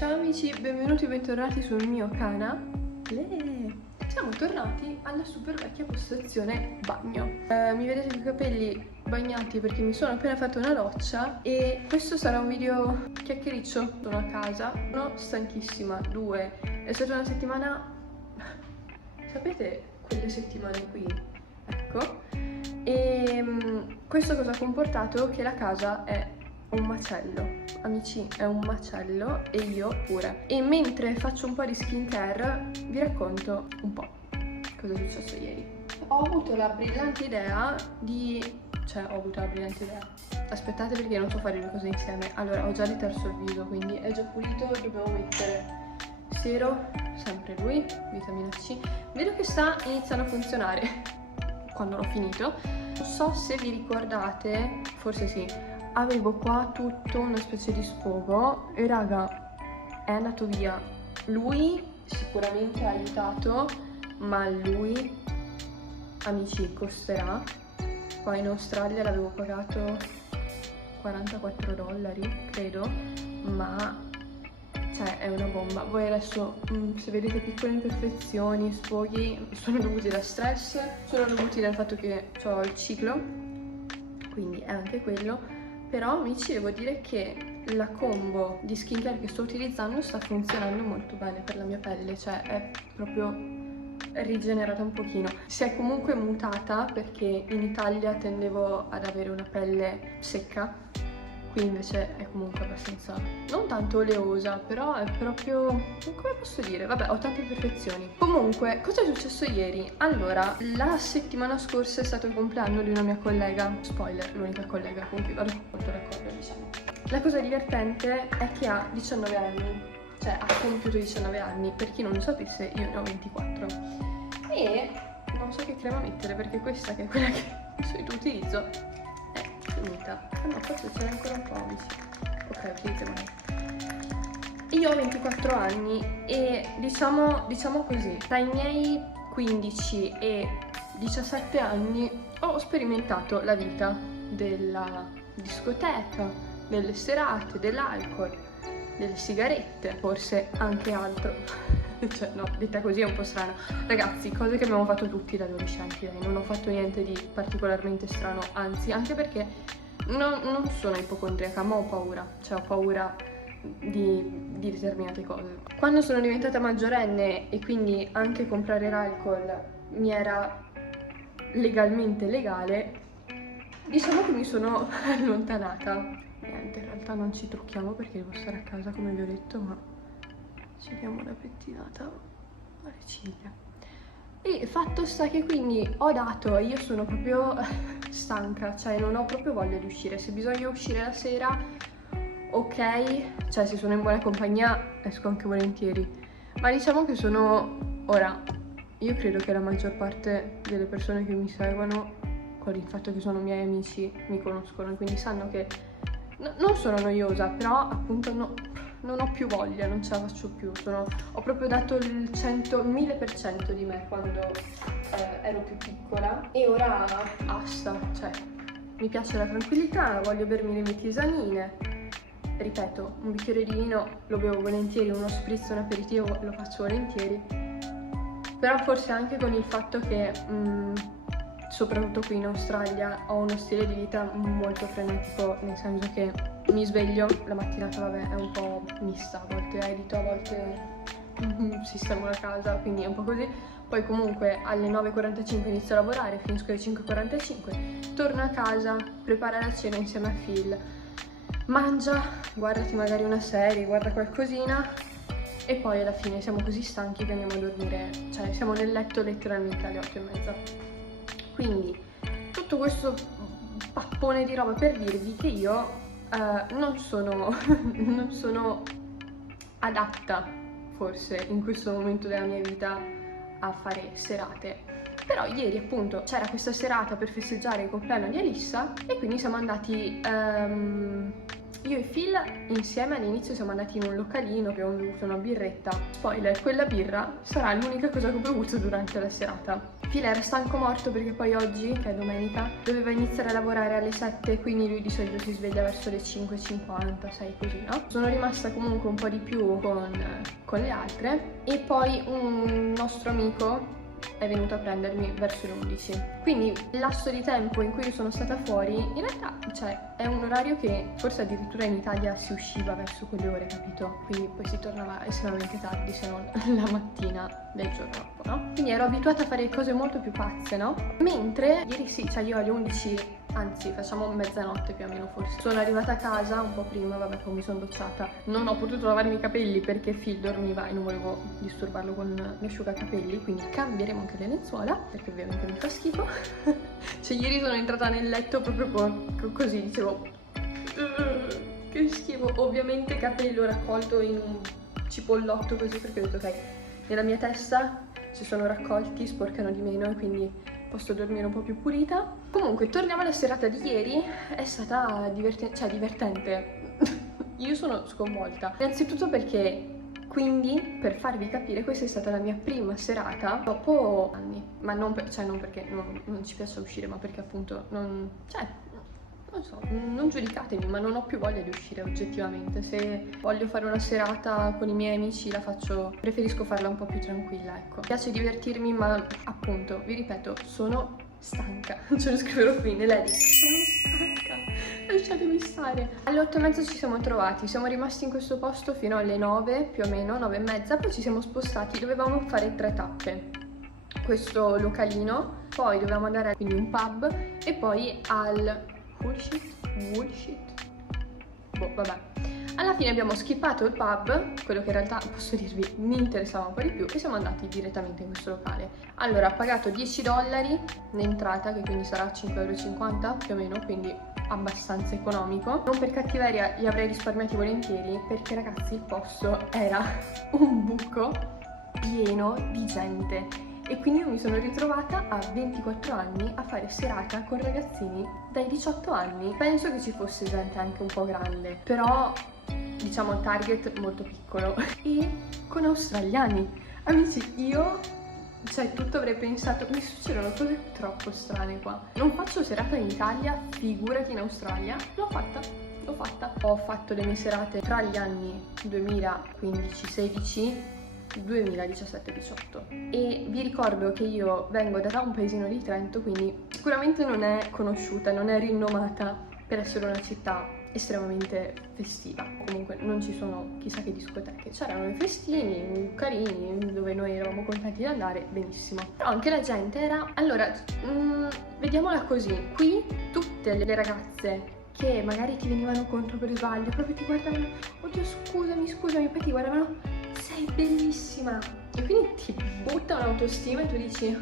Ciao amici, benvenuti e bentornati sul mio canale. Siamo tornati alla super vecchia postazione bagno. Mi vedete con i capelli bagnati perché mi sono appena fatto una doccia e questo sarà un video chiacchiericcio. Sono a casa, sono stanchissima. È stata una settimana... Sapete quelle settimane qui? Ecco. E questo cosa ha comportato? Che la casa è un macello. Amici, è un macello e io pure. E mentre faccio un po' di skincare vi racconto un po' cosa è successo ieri. Ho avuto la brillante idea aspettate perché non so fare le cose insieme. Allora, ho già riterso il viso, quindi è già pulito. Dobbiamo mettere sero, sempre lui, vitamina C. Vedo che sta iniziando a funzionare quando l'ho finito. Non so se vi ricordate, forse sì, avevo qua tutto una specie di sfogo e raga, è andato via. Lui sicuramente ha aiutato, ma lui, amici, costerà. Qua in Australia l'avevo pagato $44, credo, ma cioè è una bomba. Voi adesso se vedete piccole imperfezioni, sfoghi, sono dovuti da stress, sono dovuti dal fatto che ho il ciclo, quindi è anche quello. Però amici, devo dire che la combo di skincare che sto utilizzando sta funzionando molto bene per la mia pelle, cioè è proprio rigenerata un pochino. Si è comunque mutata perché in Italia tendevo ad avere una pelle secca, qui invece è comunque abbastanza, non tanto oleosa, però è proprio, come posso dire, vabbè, ho tante imperfezioni. Comunque, cosa è successo ieri? Allora, la settimana scorsa è stato il compleanno di una mia collega, spoiler, l'unica collega con cui vado molto d'accordo, diciamo. La cosa divertente è che ha 19 anni, cioè ha compiuto 19 anni, per chi non lo sapesse io ne ho 24. E non so che crema mettere perché questa, che è quella che di solito utilizzo, finita. Ah no, forse c'è ancora un po', amici. Ok, utilizziamola. Io ho 24 anni e diciamo così, tra i miei 15 e 17 anni ho sperimentato la vita della discoteca, delle serate, dell'alcol, delle sigarette, forse anche altro. Cioè no, detta così è un po' strano. Ragazzi, cose che abbiamo fatto tutti da adolescenti, dai, non ho fatto niente di particolarmente strano, anzi, anche perché non sono ipocondriaca, ma ho paura, cioè ho paura di determinate cose. Quando sono diventata maggiorenne e quindi anche comprare l'alcol mi era legalmente legale, diciamo che mi sono allontanata. Niente, in realtà non ci trucchiamo perché devo stare a casa come vi ho detto, ma ci diamo una pettinata alle ciglia. E fatto sta che quindi io sono proprio stanca, cioè non ho proprio voglia di uscire. Se bisogna uscire la sera, ok, cioè se sono in buona compagnia esco anche volentieri, ma diciamo che io credo che la maggior parte delle persone che mi seguono, con il fatto che sono miei amici, mi conoscono e quindi sanno che non sono noiosa, però appunto non ho più voglia, non ce la faccio più. Ho proprio dato il 1000% di me quando ero più piccola e ora basta, cioè mi piace la tranquillità, voglio bermi le mie tisanine. Ripeto, un bicchiere di vino lo bevo volentieri, uno spritz, un aperitivo lo faccio volentieri, però forse anche con il fatto che soprattutto qui in Australia ho uno stile di vita molto frenetico, nel senso che mi sveglio, la mattinata vabbè è un po' mista, a volte edito, a volte sistemo la casa, quindi è un po' così. Poi comunque alle 9:45 inizio a lavorare, finisco alle 5:45, torno a casa, prepara la cena insieme a Phil, mangia, guardati magari una serie, guarda qualcosina e poi alla fine siamo così stanchi che andiamo a dormire, cioè siamo nel letto letteralmente alle 8:30. Quindi tutto questo pappone di roba per dirvi che io non sono adatta forse in questo momento della mia vita a fare serate. Però ieri appunto c'era questa serata per festeggiare il compleanno di Alissa e quindi siamo andati Io e Phil insieme all'inizio siamo andati in un localino, abbiamo bevuto una birretta. Spoiler, quella birra sarà l'unica cosa che ho bevuto durante la serata. Phil era stanco morto perché poi oggi, che è domenica, doveva iniziare a lavorare alle 7, quindi lui di solito si sveglia verso le 5:50, 6 così, no? Sono rimasta comunque un po' di più con le altre e poi un nostro amico è venuto a prendermi verso le 11. Quindi il lasso di tempo in cui io sono stata fuori, in realtà, cioè, è un orario che forse addirittura in Italia si usciva verso quelle ore, capito? Quindi poi si tornava estremamente tardi, se non la mattina del giorno dopo, no? Quindi ero abituata a fare cose molto più pazze, no? Mentre ieri sì, cioè io alle 11, anzi facciamo mezzanotte più o meno forse, sono arrivata a casa un po' prima, vabbè, poi mi sono docciata, non ho potuto lavarmi i capelli perché Phil dormiva e non volevo disturbarlo con l'asciugacapelli, quindi cambieremo anche le lenzuola perché ovviamente mi fa schifo. Cioè ieri sono entrata nel letto proprio così, dicevo che schifo, ovviamente capello raccolto in un cipollotto così perché ho detto ok, nella mia testa si sono raccolti, sporcano di meno e quindi posso dormire un po' più pulita. Comunque, torniamo alla serata di ieri, è stata divertente. Io sono sconvolta. Innanzitutto perché, quindi, per farvi capire, questa è stata la mia prima serata dopo anni. Ma non, non perché non ci piace uscire, ma perché appunto non so, non giudicatemi, ma non ho più voglia di uscire oggettivamente. Se voglio fare una serata con i miei amici la faccio, preferisco farla un po' più tranquilla, ecco. Mi piace divertirmi, ma appunto, vi ripeto, sono stanca. Ce lo scriverò qui nell'edit. Sono stanca, lasciatemi stare. Alle 8:30 ci siamo trovati, siamo rimasti in questo posto fino alle 9 più o meno, 9:30, poi ci siamo spostati, dovevamo fare 3 tappe. Questo localino, poi dovevamo andare quindi un pub e poi al Bullshit. Boh, vabbè. Alla fine abbiamo skippato il pub, quello che in realtà, posso dirvi, mi interessava un po' di più, e siamo andati direttamente in questo locale. Allora, ho pagato $10 l'entrata, che quindi sarà 5,50 € più o meno, quindi abbastanza economico. Non per cattiveria, li avrei risparmiati volentieri, perché ragazzi il posto era un buco pieno di gente. E quindi io mi sono ritrovata a 24 anni a fare serata con ragazzini dai 18 anni. Penso che ci fosse gente anche un po' grande, però diciamo il target molto piccolo. E con australiani. Amici, io, cioè tutto avrei pensato, mi succedono cose troppo strane qua. Non faccio serata in Italia, figurati in Australia. L'ho fatta. Ho fatto le mie serate tra gli anni 2015-16, 2017-18 e vi ricordo che io vengo da un paesino di Trento, quindi sicuramente non è conosciuta, non è rinomata per essere una città estremamente festiva. Comunque non ci sono chissà che discoteche, c'erano i festini carini dove noi eravamo contenti di andare, benissimo, però anche la gente era, allora vediamola così, qui tutte le ragazze che magari ti venivano contro per sbaglio, proprio ti guardavano, oddio scusami, poi ti guardavano, sei bellissima, e quindi ti butta un'autostima e tu dici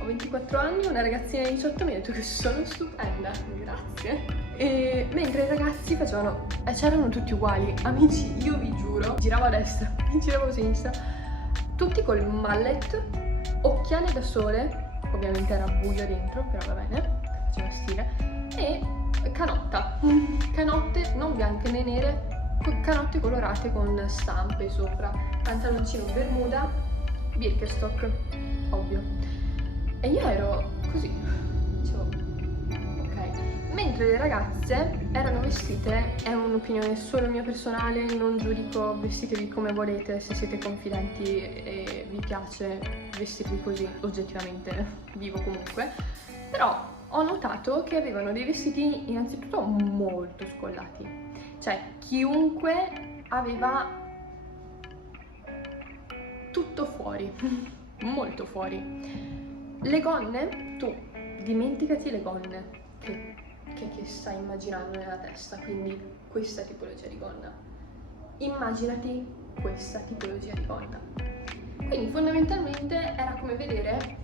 ho 24 anni, una ragazzina di 18 mi ha detto che sono stupenda, grazie. E mentre i ragazzi facevano, c'erano tutti uguali, amici, io vi giuro, giravo a destra, giravo a sinistra, tutti col mallet, occhiali da sole, ovviamente era buio dentro, però va bene, faceva stile, e canotte non bianche né nere, canotte colorate con stampe sopra, pantaloncino bermuda, Birkenstock, ovvio. E io ero così, dicevo, ok. Mentre le ragazze erano vestite, è un'opinione solo mia personale, non giudico, vestitevi come volete, se siete confidenti e vi piace vestirvi così, oggettivamente vivo comunque, però ho notato che avevano dei vestiti innanzitutto molto scollati, cioè chiunque aveva tutto fuori, molto fuori. Le gonne, tu dimenticati le gonne che stai immaginando nella testa, quindi questa tipologia di gonna, immaginati questa tipologia di gonna. Quindi fondamentalmente era come vedere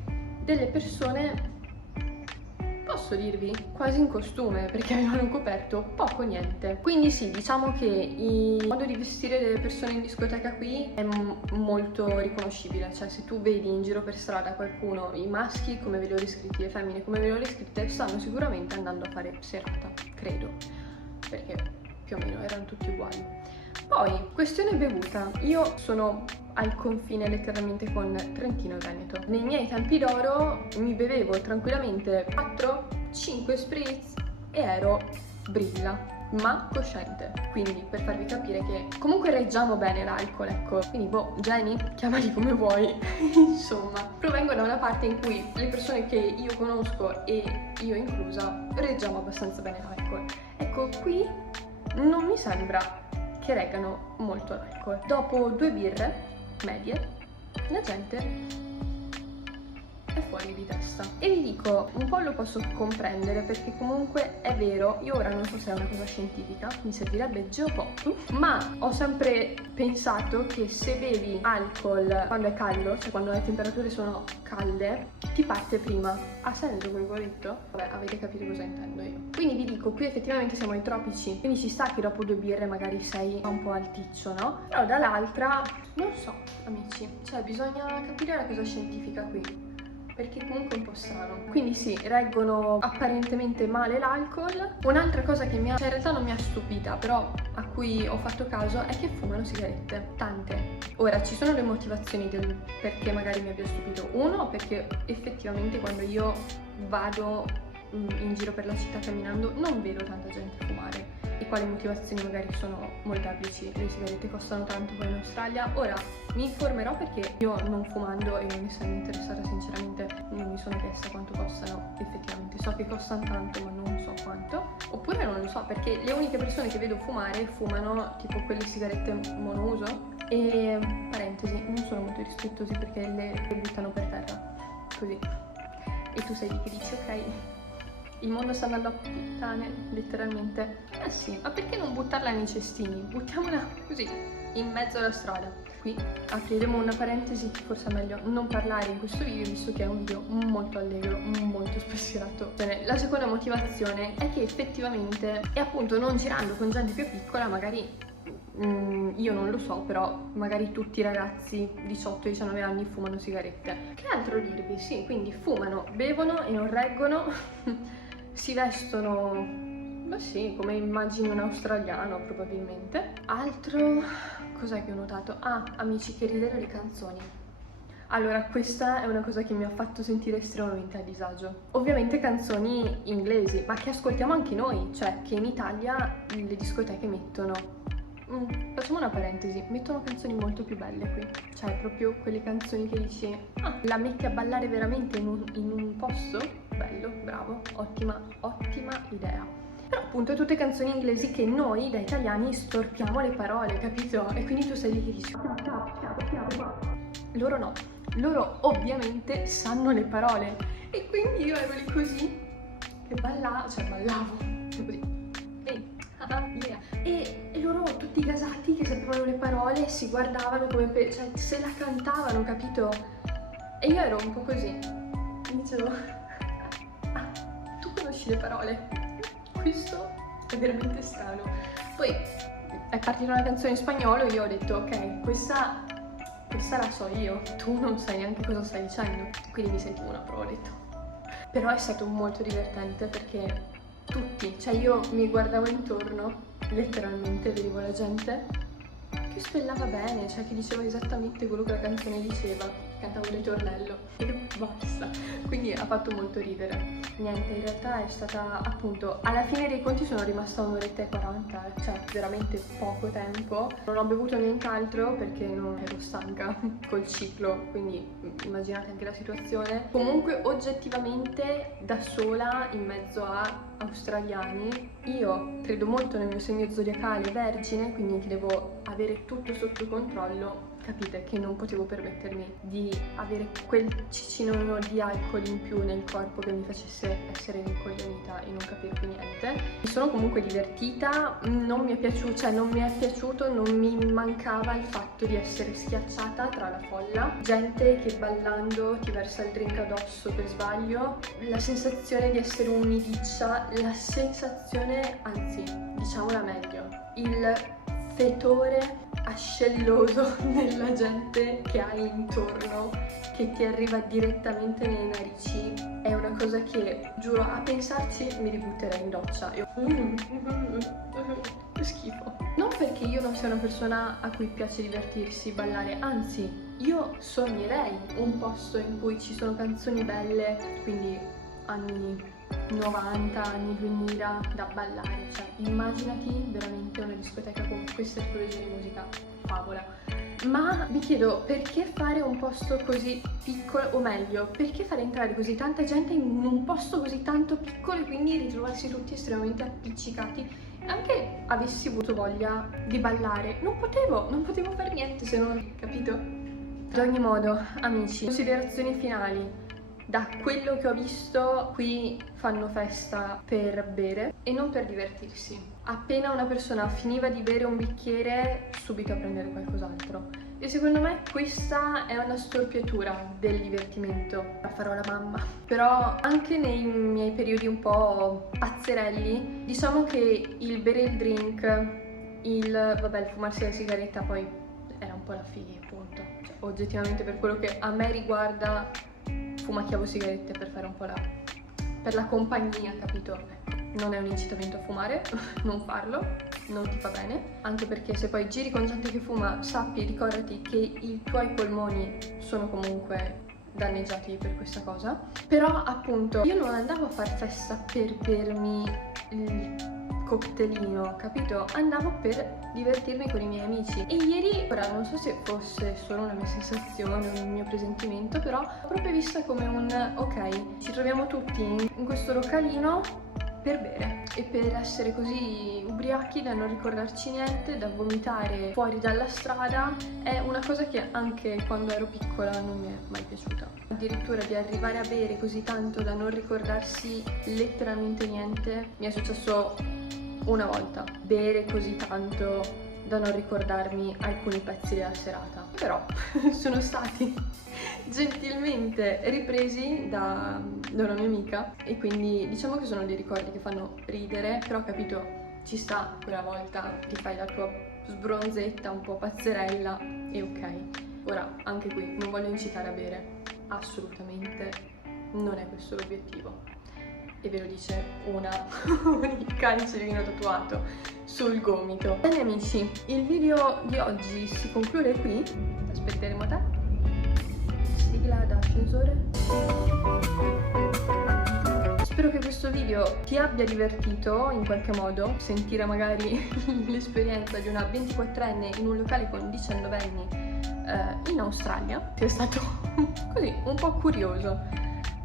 delle persone, posso dirvi, quasi in costume, perché avevano coperto poco o niente. Quindi sì, diciamo che il modo di vestire delle persone in discoteca qui è molto riconoscibile, cioè se tu vedi in giro per strada qualcuno, i maschi come ve li ho descritti, le femmine come ve le ho descritte, stanno sicuramente andando a fare serata, credo, perché più o meno erano tutti uguali. Poi, questione bevuta, io sono al confine letteralmente con Trentino e Veneto. Nei miei tempi d'oro mi bevevo tranquillamente 4-5 spritz e ero brilla, ma cosciente. Quindi per farvi capire che comunque reggiamo bene l'alcol, ecco. Quindi boh, geni, chiamali come vuoi. Insomma, provengo da una parte in cui le persone che io conosco e io inclusa reggiamo abbastanza bene l'alcol. Ecco, qui non mi sembra che reggano molto l'alcol. Dopo 2 birre medie, la gente è fuori di testa. E vi dico, un po' lo posso comprendere perché comunque è vero, io ora non so se è una cosa scientifica, mi servirebbe Geopop, ma ho sempre pensato che se bevi alcol quando è caldo, cioè quando le temperature sono calde, ti parte prima. Ha senso quello che ho detto? Vabbè, avete capito cosa intendo io. Quindi vi dico, qui effettivamente siamo ai tropici, quindi ci sta che dopo 2 birre magari sei un po' alticcio, no? Però dall'altra, non so, amici, cioè bisogna capire la cosa scientifica qui, perché comunque è un po' strano. Quindi sì, reggono apparentemente male l'alcol. Un'altra cosa che cioè in realtà non mi ha stupita, però a cui ho fatto caso, è che fumano sigarette, tante. Ora, ci sono le motivazioni del perché magari mi abbia stupito. Uno, perché effettivamente quando io vado in giro per la città camminando non vedo tanta gente fumare. E quali motivazioni magari sono molteplici, le sigarette costano tanto qua in Australia. Ora mi informerò perché io non fumando e non essendo interessata sinceramente non mi sono chiesta quanto costano effettivamente. So che costano tanto ma non so quanto, oppure non lo so perché le uniche persone che vedo fumare fumano tipo quelle sigarette monouso e parentesi, non sono molto rispettosi perché le buttano per terra così e tu sei lì che dici ok, il mondo sta andando a puttane, letteralmente. Eh sì, ma perché non buttarla nei cestini? Buttiamola così, in mezzo alla strada. Qui apriremo una parentesi, forse è meglio non parlare in questo video, visto che è un video molto allegro, molto spensierata. Bene, la seconda motivazione è che effettivamente, e appunto non girando con gente più piccola, magari io non lo so, però magari tutti i ragazzi 18-19 anni fumano sigarette. Che altro dirvi? Sì, quindi fumano, bevono e non reggono, si vestono, ma sì, come immagini un australiano probabilmente. Altro, cos'è che ho notato? Ah, amici, che ridere le canzoni. Allora, questa è una cosa che mi ha fatto sentire estremamente a disagio. Ovviamente canzoni inglesi, ma che ascoltiamo anche noi, cioè che in Italia le discoteche mettono. Facciamo una parentesi, mettono canzoni molto più belle qui, cioè proprio quelle canzoni che dici la metti a ballare veramente in un posto? Bello, bravo, ottima idea. Però appunto tutte canzoni inglesi che noi da italiani storpiamo le parole, capito? E quindi tu sei lì che dici loro no, loro ovviamente sanno le parole e quindi io ero lì così che ballavo così yeah. E loro tutti gasati che sapevano le parole si guardavano come cioè se la cantavano, capito? E io ero un po' così, dicevo tu conosci le parole? Questo è veramente strano. Poi è partita una canzone in spagnolo e io ho detto ok, questa la so io, tu non sai neanche cosa stai dicendo, quindi mi sentivo una prova, ho detto. Però è stato molto divertente perché tutti, cioè io mi guardavo intorno, letteralmente vedevo la gente che spellava bene, cioè che diceva esattamente quello che la canzone diceva, cantavo il ritornello e basta, quindi ha fatto molto ridere. Niente, in realtà è stata appunto, alla fine dei conti sono rimasta 1 oretta e 40, cioè veramente poco tempo. Non ho bevuto nient'altro perché non ero stanca col ciclo, quindi immaginate anche la situazione. Comunque oggettivamente da sola in mezzo a australiani, io credo molto nel mio segno zodiacale Vergine, quindi che devo avere tutto sotto controllo. Capite che non potevo permettermi di avere quel cicino di alcol in più nel corpo che mi facesse essere rincoglionita e non capire più niente. Mi sono comunque divertita, non mi è piaciuto, non mi mancava il fatto di essere schiacciata tra la folla, gente che ballando ti versa il drink addosso per sbaglio, la sensazione di essere un'idiccia, la sensazione, anzi, diciamola meglio, il fetore ascelloso della gente che hai intorno, che ti arriva direttamente nelle narici, è una cosa che, giuro, a pensarci mi ributterei in doccia. Che schifo. Non perché io non sia una persona a cui piace divertirsi, ballare, anzi, io sognerei un posto in cui ci sono canzoni belle, quindi anni 90, anni 2000, da ballare. Cioè, immaginati veramente una discoteca con questa tipologia di musica, favola. Ma mi chiedo, perché fare un posto così piccolo, o meglio, perché fare entrare così tanta gente in un posto così tanto piccolo e quindi ritrovarsi tutti estremamente appiccicati? Anche avessi avuto voglia di ballare, non potevo fare niente se non, capito? Ad ogni modo, amici, considerazioni finali. Da quello che ho visto, qui fanno festa per bere e non per divertirsi. Appena una persona finiva di bere un bicchiere, subito a prendere qualcos'altro. E secondo me questa è una storpiatura del divertimento. La farò la mamma. Però anche nei miei periodi un po' pazzerelli, diciamo che il bere il drink, il fumarsi la sigaretta poi era un po' la fine, appunto. Cioè, oggettivamente per quello che a me riguarda, fumacchiavo sigarette per fare un po' per la compagnia, capito? Ecco, non è un incitamento a fumare, non farlo, non ti fa bene, anche perché se poi giri con gente che fuma, sappi e ricordati che i tuoi polmoni sono comunque danneggiati per questa cosa. Però appunto io non andavo a far festa per bermi il cocktailino, capito? Andavo per divertirmi con i miei amici. E ieri, ora non so se fosse solo una mia sensazione, un mio presentimento, però l'ho proprio vista come un ok, ci troviamo tutti in questo localino per bere e per essere così ubriachi da non ricordarci niente, da vomitare fuori dalla strada. È una cosa che anche quando ero piccola non mi è mai piaciuta. Addirittura di arrivare a bere così tanto da non ricordarsi letteralmente niente, mi è successo una volta. Bere così tanto da non ricordarmi alcuni pezzi della serata. Però sono stati gentilmente ripresi da una mia amica e quindi diciamo che sono dei ricordi che fanno ridere, però capito, ci sta quella volta, ti fai la tua sbronzetta un po' pazzerella e ok. Ora, anche qui, non voglio incitare a bere, assolutamente non è questo l'obiettivo. E ve lo dice una con il calice di vino tatuato sul gomito. Bene amici, il video di oggi si conclude qui. Aspetteremo te. Sigla da ascensore. Spero che questo video ti abbia divertito in qualche modo, sentire magari l'esperienza di una 24enne in un locale con 19enni in Australia. Sia stato così un po' curioso,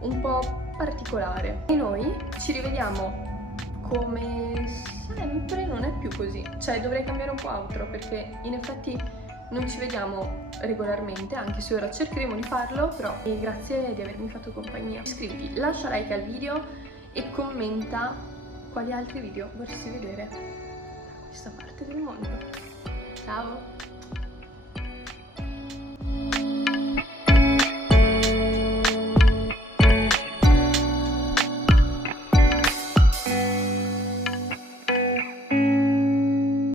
un po' particolare. E noi ci rivediamo come sempre, non è più così. Cioè dovrei cambiare un po' outro perché in effetti non ci vediamo regolarmente, anche se ora cercheremo di farlo, però grazie di avermi fatto compagnia. Iscriviti, lascia like al video e commenta quali altri video vorresti vedere da questa parte del mondo. Ciao!